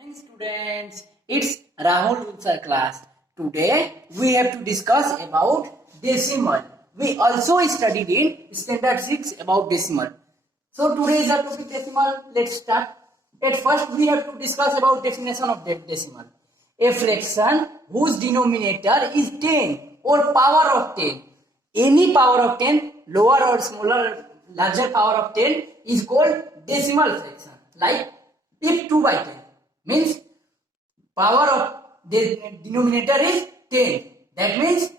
Morning students, it's Rahul with our class. Today we have to discuss about decimal. We also studied in standard 6 about decimal. So today is our topic decimal. Let's start. At first we have to discuss about definition of decimal. A fraction whose denominator is 10 or power of 10. Any power of 10, lower or smaller, larger power of 10 is called decimal fraction. Like if 2 by 10 means power of the denominator is 10. That means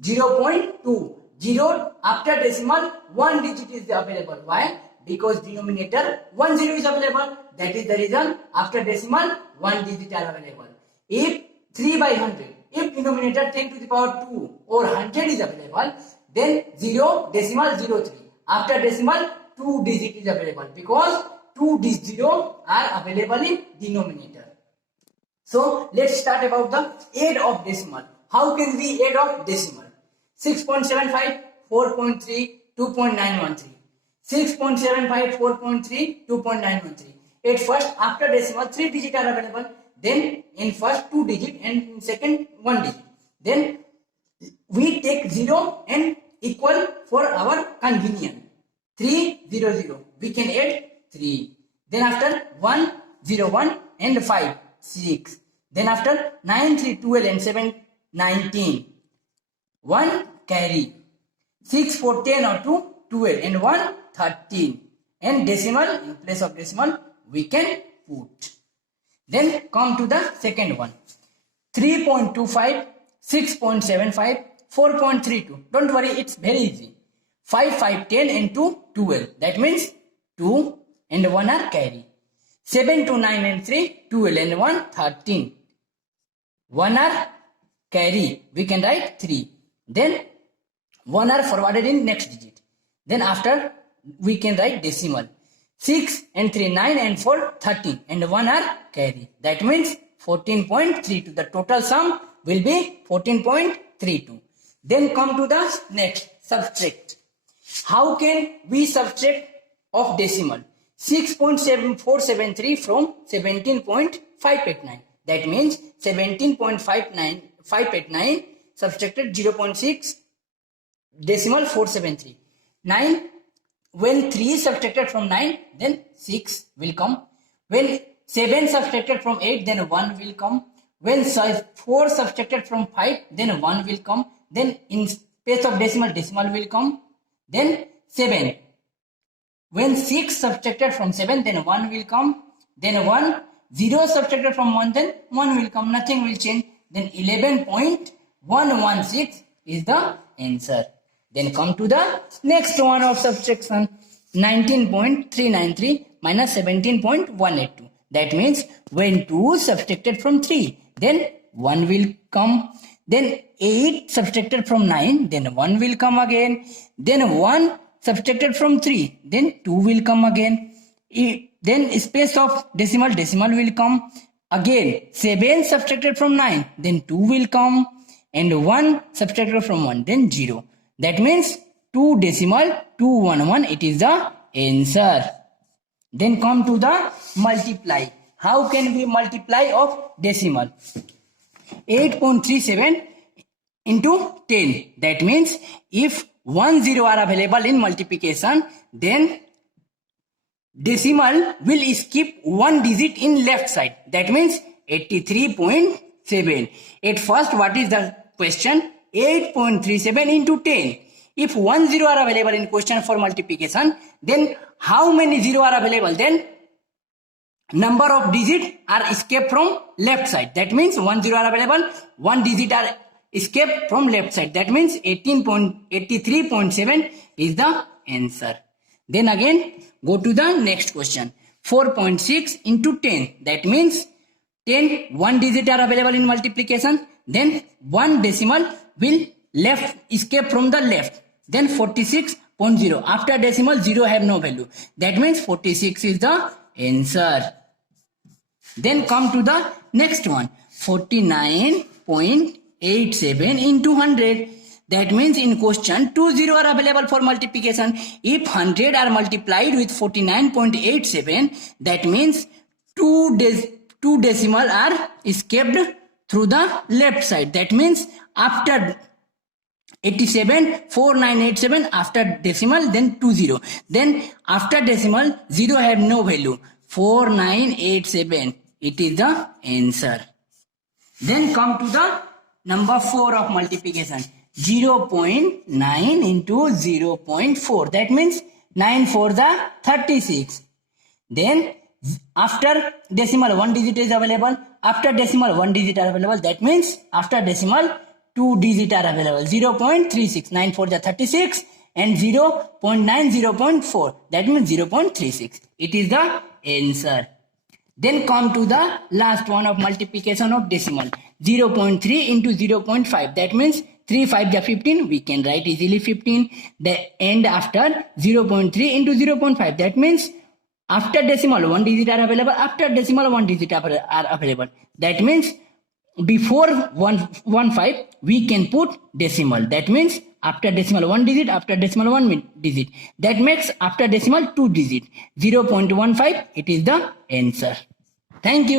0.2. 0 after decimal 1 digit is available. Why? Because denominator 10 is available. That is the reason after decimal 1 digit are available. If 3 by 100, if denominator 10 to the power 2 or 100 is available, then 0 decimal 03. After decimal 2 digit is available because 2 0 are available in denominator. So let's start about the add of decimal. How can we add of decimal? 6.75, 4.3, 2.913. 6.75, 4.3, 2.913. At first, after decimal, 3 digits are available. Then in first 2 digit and in second 1 digit. Then we take 0 and equal for our convenience. 3, 0, 0. We can add 3. Then after 1, 0, 1 and 5, 6. Then after 9, 3, 12 and 7, 19. 1 carry. 6, 4, 10 or 2, 12 and 1, 13. And decimal, in place of decimal, we can put. Then come to the second one. 3.25, 6.75, 4.32. Don't worry, it's very easy. 5, 5, 10 and 2, 12. That means 2 and 1 are carry. 7 to 9 and 3, 12 and 1, 13. 1 are carry. We can write 3. Then 1 are forwarded in next digit. Then after we can write decimal. 6 and 3, 9 and 4, 13. And 1 are carry. That means 14.32. The total sum will be 14.32. Then come to the next, subtract. How can we subtract of decimal? 6.7473 from 17.589. That means 17.589 subtracted 0.6 decimal 473. 9, when 3 is subtracted from 9, then 6 will come. When 7 subtracted from 8, then 1 will come. When 4 subtracted from 5, then 1 will come. Then in place of decimal, decimal will come. Then 7. When 6 subtracted from 7, then 1 will come. Then 1, 0 subtracted from 1, then 1 will come. Nothing will change. Then 11.116 is the answer. Then come to the next one of subtraction. 19.393 minus 17.182. That means when 2 subtracted from 3, then 1 will come. Then 8 subtracted from 9, then 1 will come again. Then 1 subtracted from 3, then 2 will come again. Then space of decimal, decimal will come. Again 7 subtracted from 9, then 2 will come. And 1 subtracted from 1, then 0. That means 2 decimal 211, it is the answer. Then come to the multiply. How can we multiply of decimal? 8.37 into 10. That means if 1 0 are available in multiplication, then decimal will skip 1 digit in left side. That means 83.7. At first, what is the question? 8.37 into 10. If 1 0 are available in question for multiplication, then how many 0 are available? Then number of digits are escaped from left side. That means 1 0 are available, 1 digit are escaped from left side. That means 83.7 is the answer. Then again go to the next question. 4.6 into 10. That means 10, 1 digit are available in multiplication. Then 1 decimal will escape from the left. Then 46.0. After decimal 0 have no value. That means 46 is the answer. Then come to the next one. 49.87 into 100. That means in question 2 0 are available for multiplication. If 100 are multiplied with 49.87, that means 2 two decimal are kept through the left side. That means after 87 4987 after decimal, then 20, then after decimal 0 have no value, 4987, it is the answer. Then come to the number 4 of multiplication, 0.9 into 0.4, that means 9 for the 36. Then after decimal 1 digit is available, after decimal 1 digit are available, that means after decimal 2 digit are available, 0.36, 9 for the 36 and 0.9 0.4, that means 0.36, it is the answer. Then come to the last one of multiplication of decimal, 0.3 into 0.5, that means 3 5 is 15, we can write easily 15. And after 0.3 into 0.5, that means after decimal 1 digit are available, after decimal 1 digit are available, that means before 1.5 we can put decimal, that means after decimal 1 digit, after decimal 1 digit, that makes after decimal 2 digit, 0.15, it is the answer. Thank you.